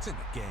It's in the game.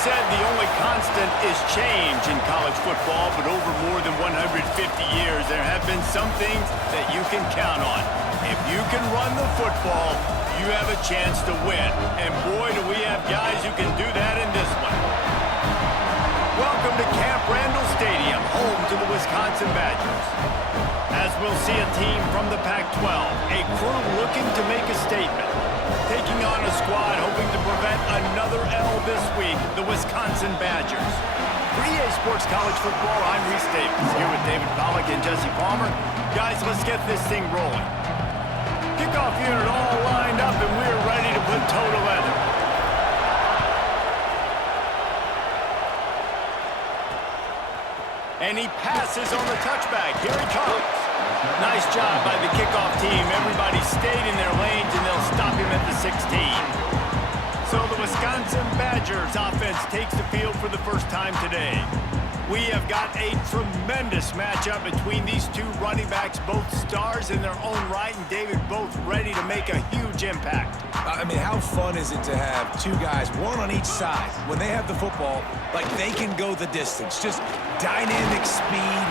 Said the only constant is change in college football, but over more than 150 years, there have been some things that you can count on. If you can run the football, you have a chance to win. And boy, do we have guys who can do that in this one. Welcome to Camp Randall Stadium, home to the Wisconsin Badgers. As we'll see a team from the Pac-12, a crew looking to make a statement. Taking on a squad hoping to prevent another L this week, the Wisconsin Badgers. For EA Sports College Football, I'm Reese Davis, here with David Pollack and Jesse Palmer. Guys, let's get this thing rolling. Kickoff unit all lined up, and we're ready to put toe to leather. And he passes on the touchback. Here he comes. Nice job by the kickoff team. Everybody stayed in their lanes, and they'll stop him at the 16. So the Wisconsin Badgers offense takes the field for the first time today. We have got a tremendous matchup between these two running backs, both stars in their own right, and David, both ready to make a huge impact. I mean, how fun is it to have two guys, one on each side, when they have the football, like they can go the distance. Just dynamic speed,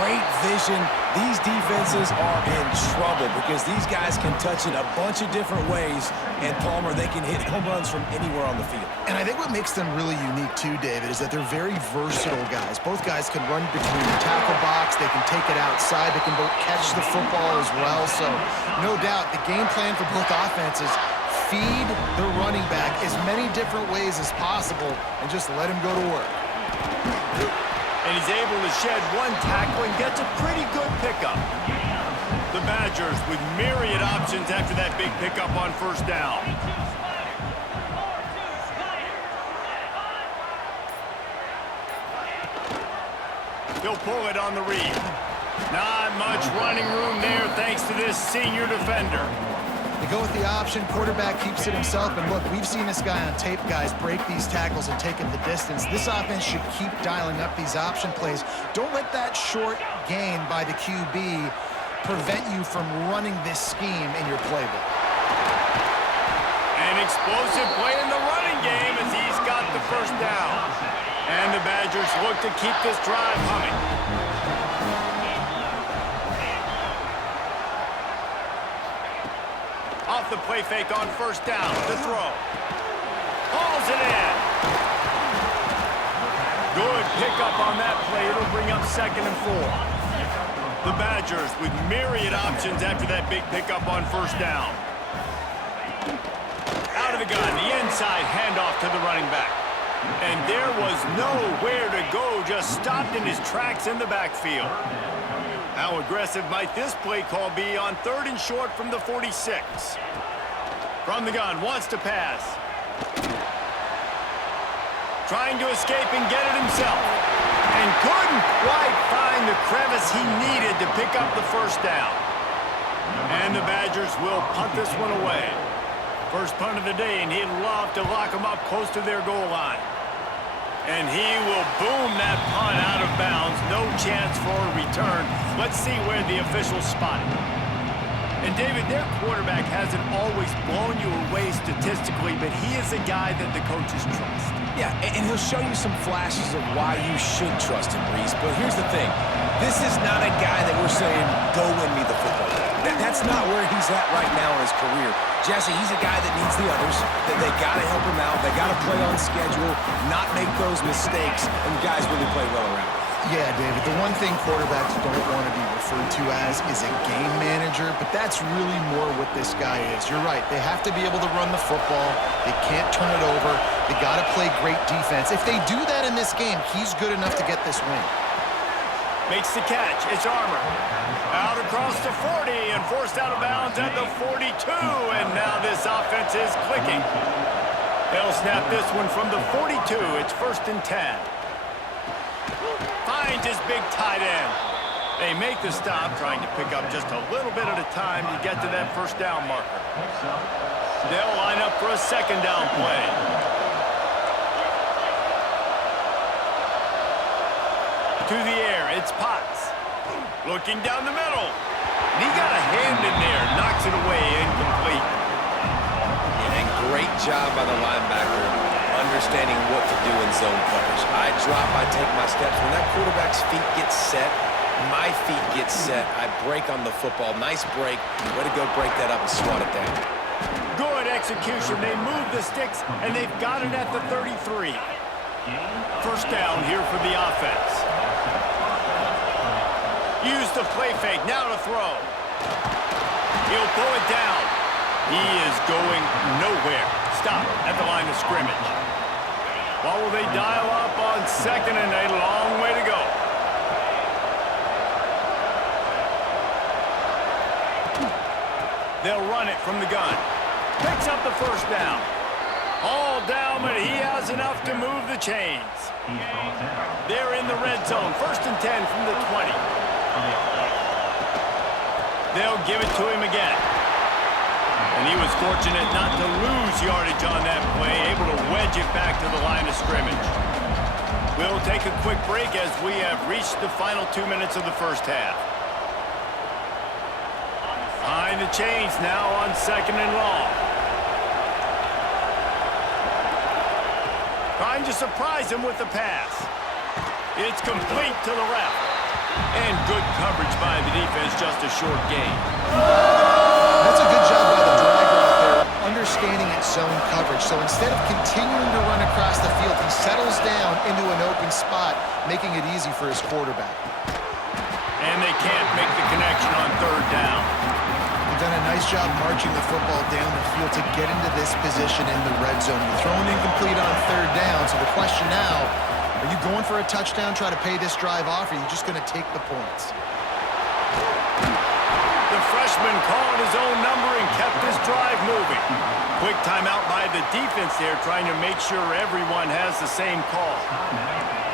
great vision. These defenses are in trouble because these guys can touch it a bunch of different ways, and Palmer, they can hit home runs from anywhere on the field. And I think what makes them really unique too, David, is that they're very versatile guys. Both guys can run between the tackle box, they can take it outside, they can both catch the football as well. So no doubt the game plan for both offenses, feed the running back as many different ways as possible and just let him go to work. And he's able to shed one tackle and gets a pretty good pickup. The Badgers with myriad options after that big pickup on first down. He'll pull it on the read. Not much running room there thanks to this senior defender. They go with the option, quarterback keeps it himself, and look, we've seen this guy on tape, guys, break these tackles and take it the distance. This offense should keep dialing up these option plays. Don't let that short gain by the QB prevent you from running this scheme in your playbook. An explosive play in the running game as he's got the first down. And the Badgers look to keep this drive humming. Off the play fake on first down. The throw. Hauls it in. Good pickup on that play. It'll bring up 2nd and 4. The Badgers with myriad options after that big pickup on first down. Out of the gun, the end inside handoff to the running back. And there was nowhere to go, just stopped in his tracks in the backfield. How aggressive might this play call be on 3rd and short from the 46? From the gun, wants to pass. Trying to escape and get it himself. And couldn't quite find the crevice he needed to pick up the first down. And the Badgers will punt this one away. First punt of the day, and he'd love to lock them up close to their goal line. And he will boom that punt out of bounds. No chance for a return. Let's see where the officials spot it. And David, their quarterback hasn't always blown you away statistically, but he is a guy that the coaches trust. Yeah, and he'll show you some flashes of why you should trust him, Reese. But here's the thing. This is not a guy that we're saying, go win me the football. That's not where he's at right now in his career. Jesse, he's a guy that needs the others. They got to help him out. They got to play on schedule, not make those mistakes, and guys really play well around. Yeah, David, the one thing quarterbacks don't want to be referred to as is a game manager, but that's really more what this guy is. You're right. They have to be able to run the football. They can't turn it over. They got to play great defense. If they do that in this game, he's good enough to get this win. Makes the catch. It's Armour. Out across the 40 and forced out of bounds at the 42. And now this offense is clicking. They'll snap this one from the 42. It's 1st and 10. Finds his big tight end. They make the stop, trying to pick up just a little bit at a time to get to that first down marker. They'll line up for a 2nd down play. To the air, it's Potts. Looking down the middle. And he got a hand in there, knocks it away, incomplete. Yeah, and great job by the linebacker understanding what to do in zone coverage. I drop, I take my steps. When that quarterback's feet get set, my feet get set. I break on the football. Nice break. Way to go break that up and swat it down. Good execution. They move the sticks, and they've got it at the 33. First down here for the offense. Use the play fake, now to throw. He'll pull it down. He is going nowhere. Stop at the line of scrimmage. What will they dial up on 2nd and a long way to go? They'll run it from the gun. Picks up the first down. All down, but he has enough to move the chains. They're in the red zone. 1st and 10 from the 20. They'll give it to him again. And he was fortunate not to lose yardage on that play, able to wedge it back to the line of scrimmage. We'll take a quick break as we have reached the final 2 minutes of the first half. Behind the chains now on 2nd and long. Trying to surprise him with the pass. It's complete to the left. And good coverage by the defense, just a short gain. That's a good job by the driver out there, understanding its zone coverage. So instead of continuing to run across the field, he settles down into an open spot, making it easy for his quarterback. And they can't make the connection on 3rd down. They've done a nice job marching the football down the field to get into this position in the red zone. You're throwing incomplete on 3rd down, so the question now, are you going for a touchdown, try to pay this drive off, or are you just going to take the points? The freshman called his own number and kept this drive moving. Quick timeout by the defense there, trying to make sure everyone has the same call.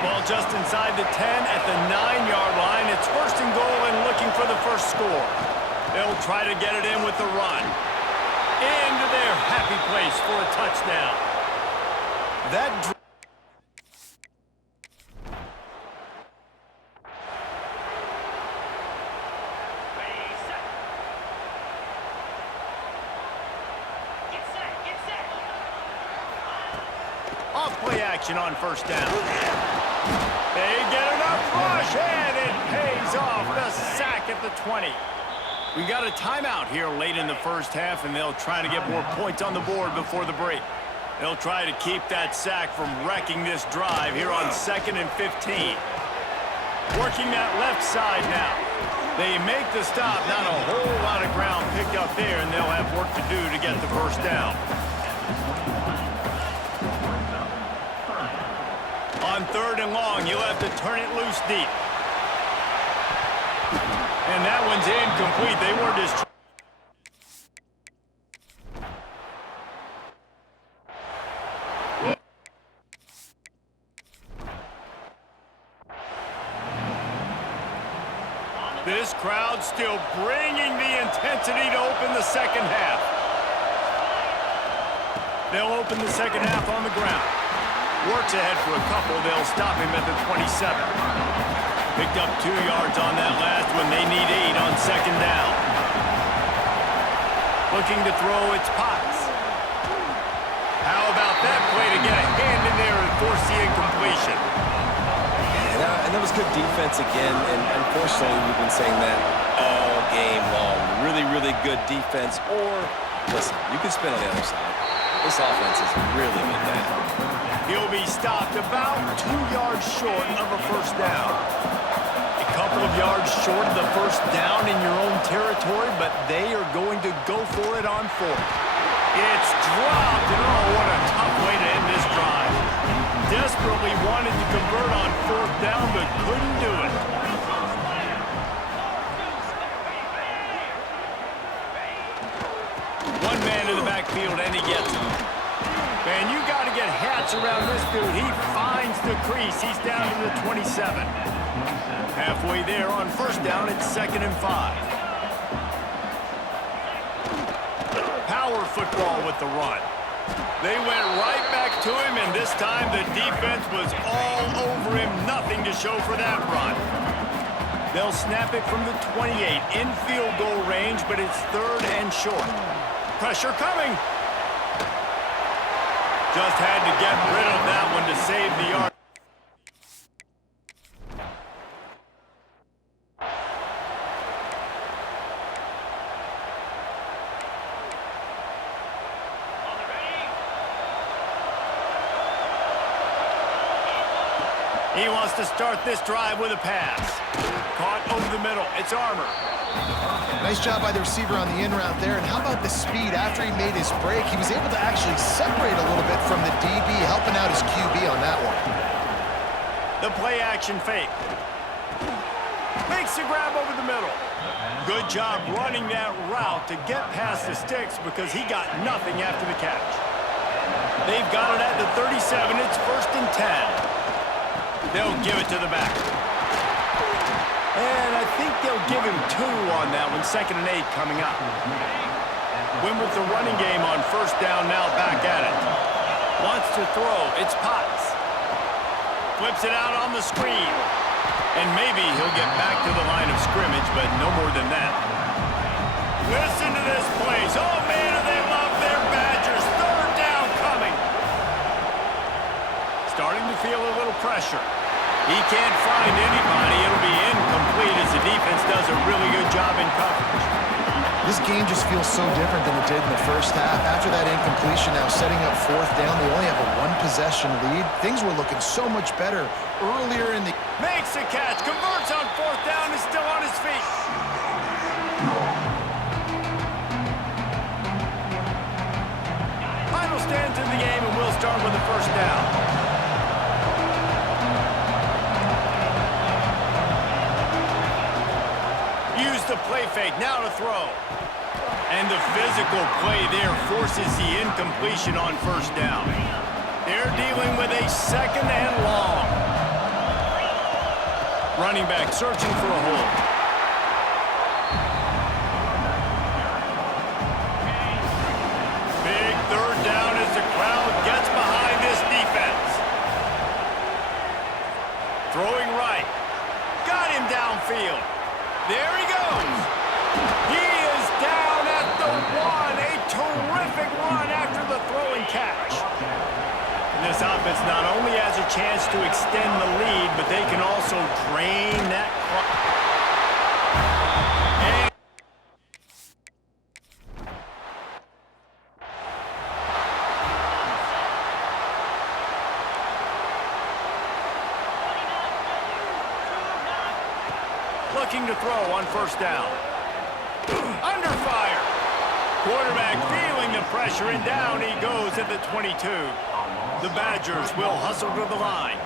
Well, just inside the 10 at the 9-yard line, it's 1st and goal and looking for the first score. They'll try to get it in with the run. Into their happy place for a touchdown. That play action on 1st down. They get enough rush, and it pays off. The sack at the 20. We got a timeout here late in the first half, and they'll try to get more points on the board before the break. They'll try to keep that sack from wrecking this drive here on 2nd and 15. Working that left side now. They make the stop. Not a whole lot of ground picked up there, and they'll have work to do to get the first down. On 3rd and long, you'll have to turn it loose deep. And that one's incomplete. They were just... This crowd still bringing the intensity to open the second half. They'll open the second half on the ground. Works ahead for a couple. They'll stop him at the 27. Picked up 2 yards on that last one. They need 8 on 2nd down. Looking to throw, it's Potts. How about that play to get a hand in there and force the incompletion? And that was good defense again, and unfortunately we've been saying that all game long. Really, really good defense, or, listen, you can spin on the other side. This offense is really good now. He'll be stopped about 2 yards short of a first down. A couple of yards short of the first down in your own territory, but they are going to go for it on 4th. It's dropped, and oh, what a tough way to end this drive. Desperately wanted to convert on 4th down, but couldn't do it. One man in the backfield, and he gets it. Man, you got to get hats around this dude. He finds the crease. He's down to the 27. Halfway there on 1st down, it's 2nd and 5. Power football with the run. They went right back to him, and this time the defense was all over him. Nothing to show for that run. They'll snap it from the 28 in field goal range, but it's 3rd and short. Pressure coming. Just had to get rid of that one to save the yard. He wants to start this drive with a pass. Caught over the middle. It's Armour. Nice job by the receiver on the in route there. And how about the speed? After he made his break, he was able to actually separate a little bit from the DB, helping out his QB on that one. The play action fake. Makes the grab over the middle. Good job running that route to get past the sticks because he got nothing after the catch. They've got it at the 37. It's 1st and 10. They'll give it to the back. And I think they'll give him 2 on that one. 2nd and 8 coming up. Win with the running game on 1st down, now back at it. Wants to throw. It's Potts. Flips it out on the screen. And maybe he'll get back to the line of scrimmage, but no more than that. Listen to this place. Oh, man, do they love their Badgers. 3rd down coming. Starting to feel a little pressure. He can't find anybody. It'll be incomplete as the defense does a really good job in coverage. This game just feels so different than it did in the first half. After that incompletion, now setting up 4th down, they only have a 1-possession lead. Things were looking so much better earlier in the... Makes the catch, converts on 4th down, is still on his feet. Final stands in the game, and we'll start with the 1st down. The play fake, now to throw. And the physical play there forces the incompletion on 1st down. They're dealing with a 2nd and long. Running back searching for a hole. Big 3rd down as the crowd gets behind this defense. Throwing right. Got him downfield. There he goes. He is down at the 1. A terrific run after the throw and catch. And this offense not only has a chance to extend the lead, but they can also drain that clock. Looking to throw on 1st down. Under fire. Quarterback feeling the pressure, and down he goes at the 22. The Badgers will hustle to the line.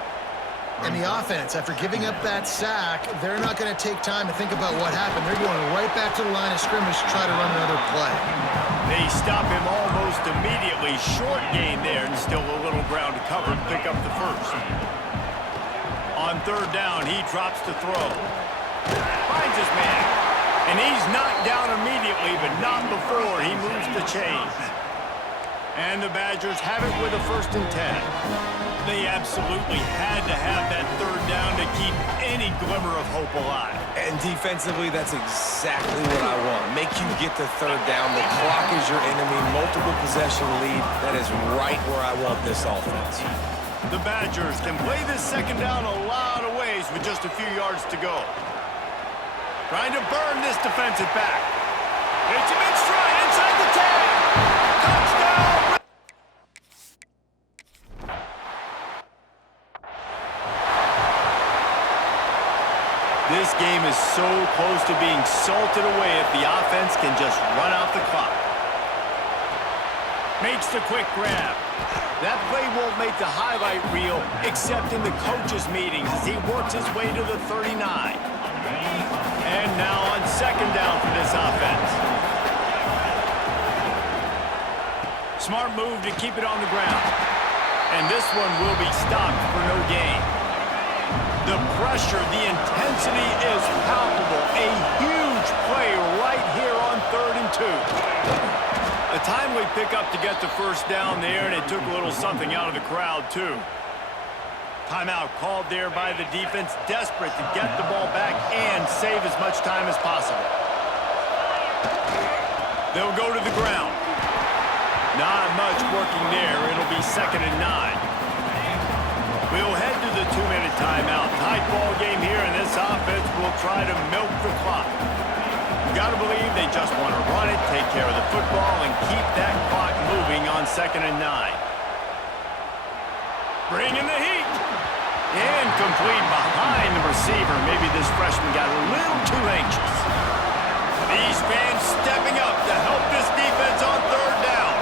And the offense, after giving up that sack, they're not going to take time to think about what happened. They're going right back to the line of scrimmage to try to run another play. They stop him almost immediately. Short gain there, and still a little ground to cover to pick up the first. On third down, he drops to throw. Finds his man. And he's knocked down immediately, but not before he moves the chains. And the Badgers have it with a 1st and 10. They absolutely had to have that third down to keep any glimmer of hope alive. And defensively, that's exactly what I want. Make you get the third down. The clock is your enemy. Multiple possession lead. That is right where I want this offense. The Badgers can play this second down a lot of ways with just a few yards to go. Trying to burn this defensive back. Hits him in stride inside the 10. Touchdown! This game is so close to being salted away if the offense can just run out the clock. Makes the quick grab. That play won't make the highlight reel except in the coaches' meetings as he works his way to the 39. And now on second down for this offense. Smart move to keep it on the ground. And this one will be stopped for no gain. The pressure, the intensity is palpable. A huge play right here on 3rd and 2. A timely pickup to get the first down there, and it took a little something out of the crowd, too. Timeout called there by the defense, desperate to get the ball back and save as much time as possible. They'll go to the ground. Not much working there. It'll be 2nd and 9. We'll head to the 2-minute timeout. Tight ball game here, and this offense will try to milk the clock. You got to believe they just want to run it, take care of the football, and keep that clock moving on 2nd and 9. Bringing the heat. Incomplete behind the receiver. Maybe this freshman got a little too anxious. These fans stepping up to help this defense on 3rd down.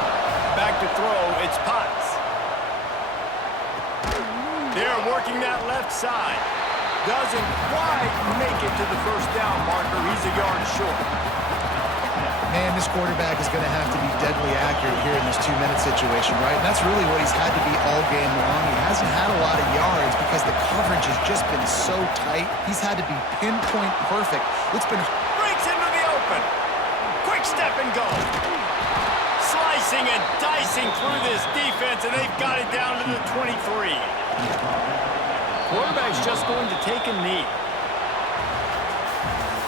Back to throw, it's Potts. They're working that left side. Doesn't quite make it to the first down marker. He's a yard short. Man, this quarterback is going to have to be deadly accurate here in this 2-minute situation, right? And that's really what he's had to be all game long. He hasn't had a lot of yards because the coverage has just been so tight. He's had to be pinpoint perfect. It's been... Breaks into the open. Quick step and go. Slicing and dicing through this defense, and they've got it down to the 23. Quarterback's just going to take a knee.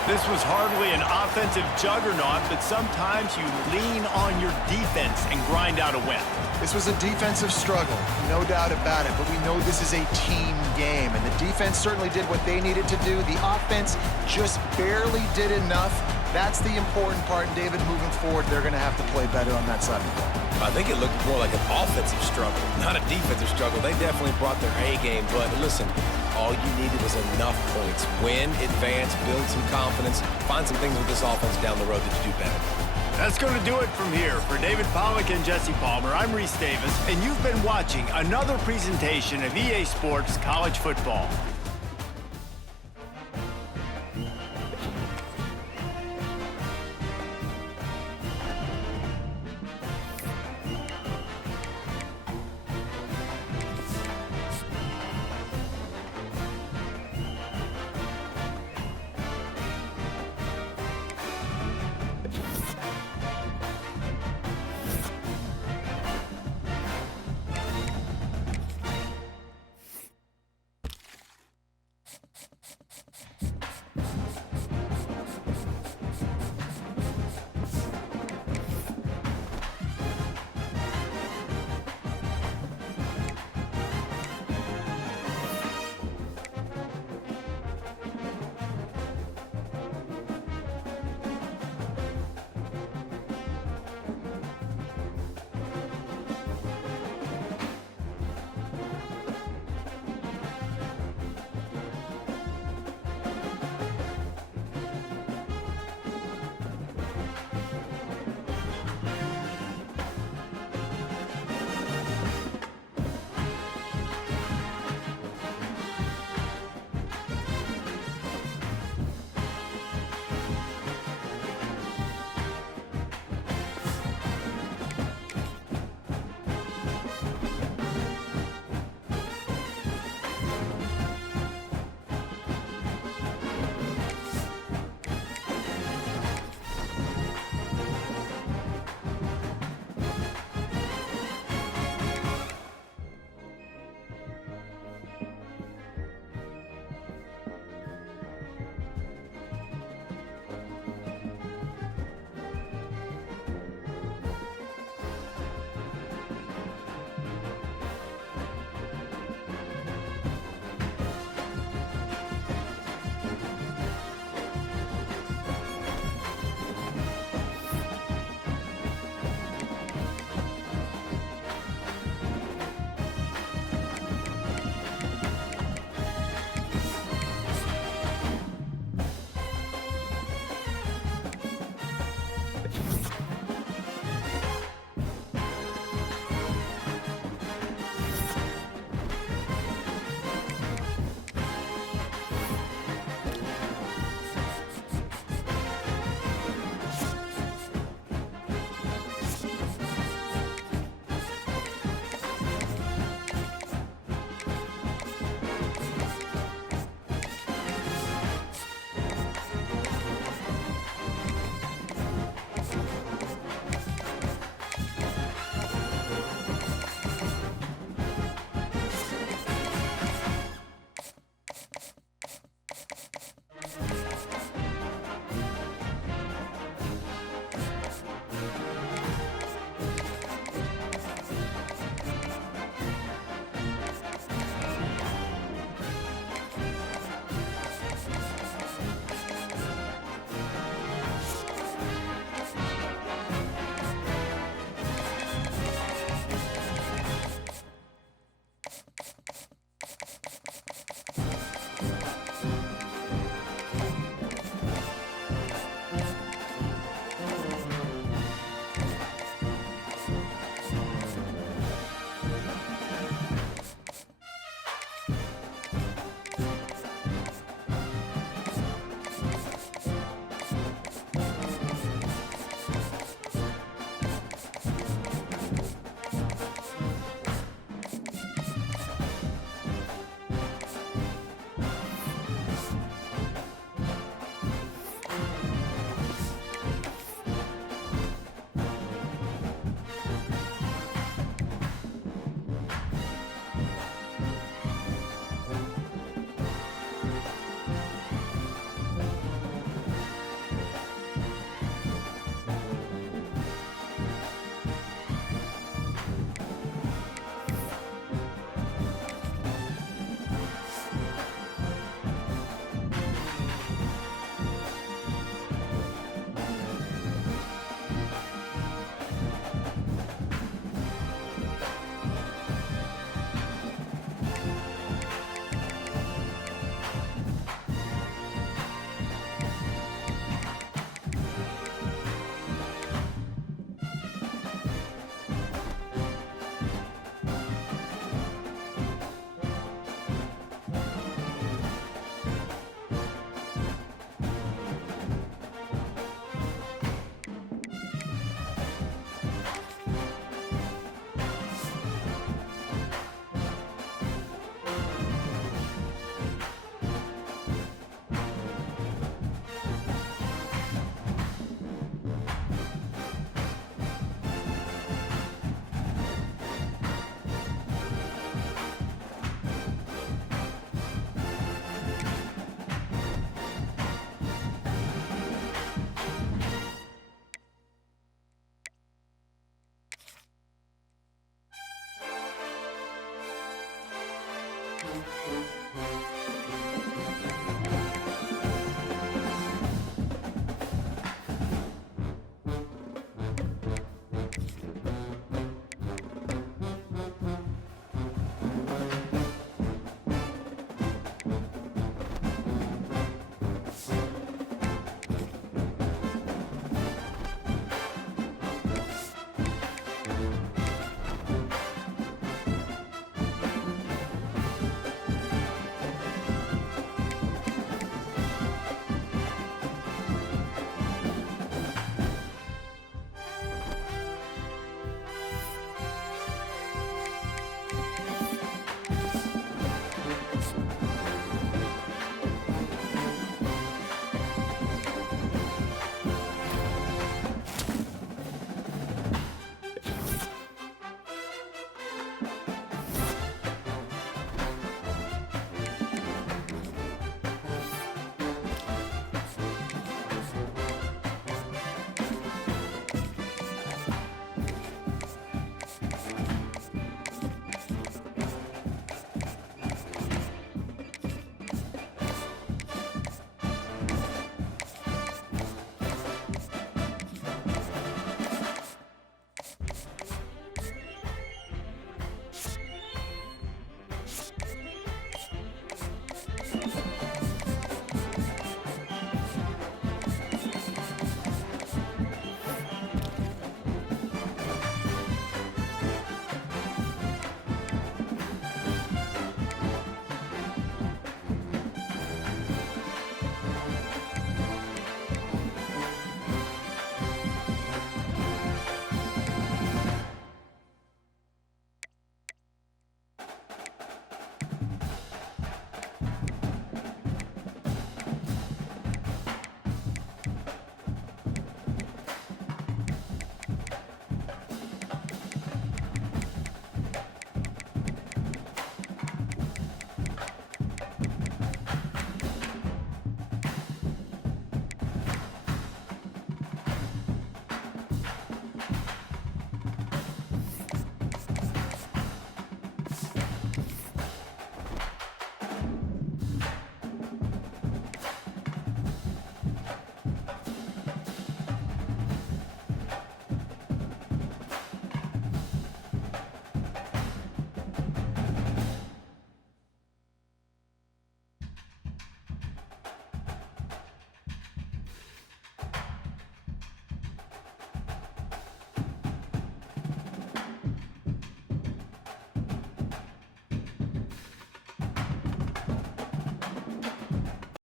This was hardly an offensive juggernaut, but sometimes you lean on your defense and grind out a win. This was a defensive struggle, no doubt about it, but we know this is a team game, and the defense certainly did what they needed to do. The offense just barely did enough. That's the important part, and David, moving forward, they're going to have to play better on that side of the ball. I think it looked more like an offensive struggle, not a defensive struggle. They definitely brought their A game, but listen, all you needed was enough points. Win, advance, build some confidence, find some things with this offense down the road that you do better. That's going to do it from here. For David Pollack and Jesse Palmer, I'm Reese Davis, and you've been watching another presentation of EA Sports College Football.